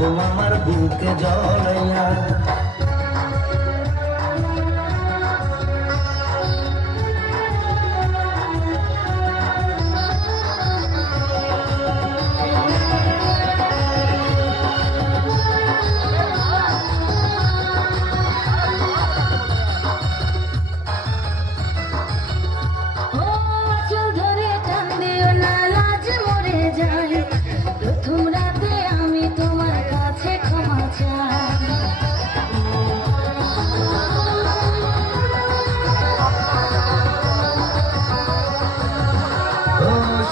থাকবো আমার বুকে জড়াইয়া।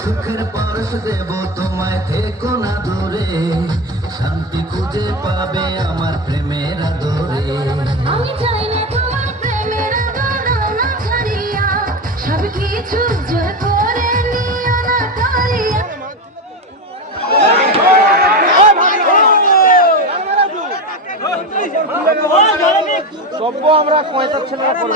সুখের পরশ দেব তোমায়, থেকো না দূরে, শান্তি খুঁজে পাবে আমার প্রেমের আদরে। আমি চাই না তোমার প্রেমের আদর ছাড়িয়া, সব কিছু জয় করে নিও না করিয়া। সব আমরা কয়টা ছেলেরা করব।